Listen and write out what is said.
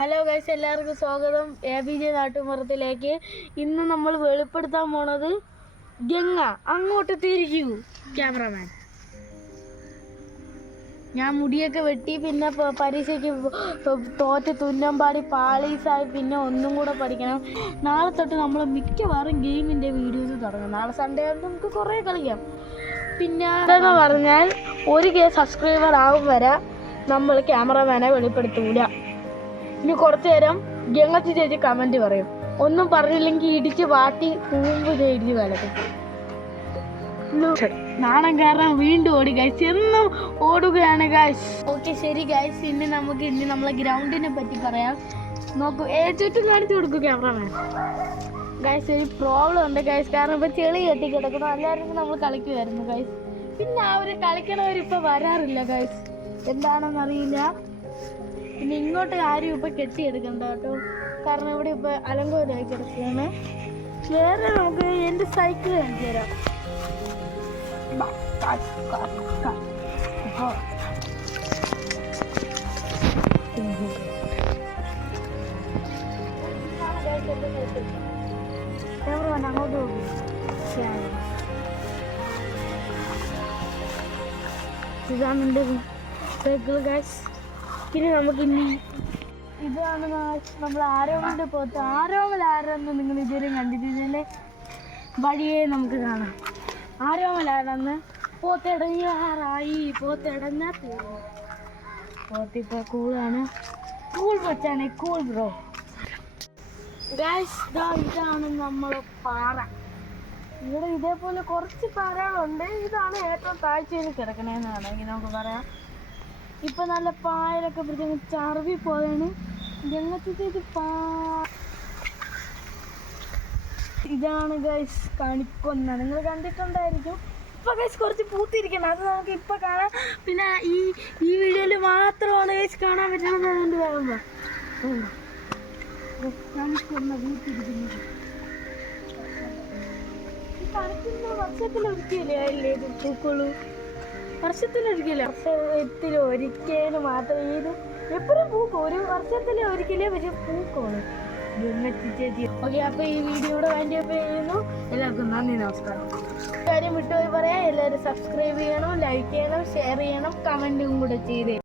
Hello guys, എല്ലാവർക്കും സ്വാഗതം ABJ നാട്ടുമ്പുറത്തിലേക്ക്. ഇന്ന് നമ്മൾ വെളിപ്പെടുത്താൻ പോണത് ഗംഗ. അങ്ങോട്ട് തിരിക്കൂ ക്യാമറമാൻ. ഞാൻ മുടിയൊക്കെ വെട്ടി, പിന്നെ പരീക്ഷയ്ക്ക് തോറ്റ് തുന്നമ്പാടി പാളീസായി, പിന്നെ ഒന്നും കൂടെ പഠിക്കണം. നാളെ തൊട്ട് നമ്മൾ മിക്കവാറും ഗെയിമിൻ്റെ വീഡിയോസ് തുടങ്ങും. നാളെ സൺഡേ ആയിട്ട് നമുക്ക് കുറേ കളിക്കാം. പിന്നെ എന്താണെന്ന് പറഞ്ഞാൽ 1K സബ്സ്ക്രൈബർ ആവും വരെ നമ്മൾ ക്യാമറമാനെ വെളിപ്പെടുത്തൂല. ഇനി കുറച്ചു നേരം ഗംഗച്ചി ചേച്ചി കമന്റ് പറയും. ഒന്നും പറഞ്ഞില്ലെങ്കിൽ ഇടിച്ച് വാട്ടി കൂമ്പ് ചെയ്ത് കളക്കും. നാണം കാരണം വീണ്ടും ഓടി ഗൈസ്, എന്നും ഓടുകയാണ് ഗൈസ്. ഓക്കെ ശരി ഗൈസ്, ഇനി നമ്മളെ ഗ്രൗണ്ടിനെ പറ്റി പറയാം. നോക്കൂ, ചുറ്റും കാണിച്ചു കൊടുക്കും ക്യാമറമാൻ. ഗൈസ്, ഒരു പ്രോബ്ലം ഉണ്ട് ഗൈസ്, കാരണം ഇപ്പൊ ചെളി കെട്ടി കിടക്കുന്നു. എല്ലാവരും നമ്മൾ കളിക്കുമായിരുന്നു ഗൈസ്. പിന്നെ അവര് കളിക്കണവരിപ്പോ വരാറില്ല ഗൈസ്, എന്താണെന്നറിയില്ല. പിന്നെ ഇങ്ങോട്ട് ആരും ഇപ്പൊ കെട്ടിയെടുക്കണ്ട കേട്ടോ, കാരണം ഇവിടെ ഇപ്പൊ അലങ്കോലമായി കിടക്കുകയാണ്. വേറെ നമുക്ക് എൻ്റെ സൈക്കിൾ കാണിച്ചു തരാം. അങ്ങോട്ട് പോകും. ഇതാണ് എൻ്റെ സൈക്കിൾ ഗൈസ്. പിന്നെ നമുക്കിനി ഇതാണ് നമ്മൾ ആരോമലിൻ്റെ പോത്ത്. ആരോമൽ ആരെന്ന് നിങ്ങൾ ഇതുവരെ കണ്ടിട്ടില്ലേ? വഴിയെ നമുക്ക് കാണാം. ആരോമൽ ആരെന്ന് പോത്തിടഞ്ഞാറായി. പോത്തിടഞ്ഞാൽ തീർന്നു. പോത്തിപ്പോൾ കൂളാണ്. കൂൾ പറ്റാണ്, കൂൾ ബ്രോ. ഗൈസ്, ഇതാണ് നമ്മളെ പാറ. ഇവിടെ ഇതേപോലെ കുറച്ച് പാറകളുണ്ട്. ഇതാണ് ഏറ്റവും താഴ്ചയിൽ കിടക്കണേന്നാണ് ഇങ്ങനെ നമുക്ക് പറയാം. ഇപ്പൊ നല്ല പായലൊക്കെ പിടിച്ച് ചർവി പോയാണ്. ഇതാണ് ഗൈസ് കാണിക്കൊന്ന, നിങ്ങൾ കണ്ടിട്ടുണ്ടായിരിക്കും. ഇപ്പൊ ഗൈസ് കുറച്ച് പൂത്തിരിക്കണം, അത് നമുക്ക് ഇപ്പൊ കാണാം. പിന്നെ ഈ വീഡിയോയിൽ മാത്രമാണ് ഗൈസ് കാണാൻ പറ്റണം. അതുകൊണ്ട് വേഗം കാണിക്കൊന്ന പൂത്തിരിക്കുന്നത്. ഈ കാണിക്കുന്ന വർഷത്തിലൊരിക്കലേ അല്ലേ ഇത് പൂക്കളൂ? വർഷത്തിലൊരിക്കലും മാത്രമേ ഇത് എപ്പോഴും പൂക്കും. ഒരു വർഷത്തിലൊരിക്കലേ പക്ഷെ പൂക്കോളൂ ചേച്ചി. ഓക്കെ, അപ്പോൾ ഈ വീഡിയോയുടെ വൈൻഡപ്പ് ചെയ്യുന്നു. എല്ലാവർക്കും നന്ദി, നമസ്കാരം. കാര്യം വിട്ടുപോയി പറയാം, എല്ലാവരും സബ്സ്ക്രൈബ് ചെയ്യണം, ലൈക്ക് ചെയ്യണം, ഷെയർ ചെയ്യണം, കമൻറ്റും കൂടെ ചെയ്തേ.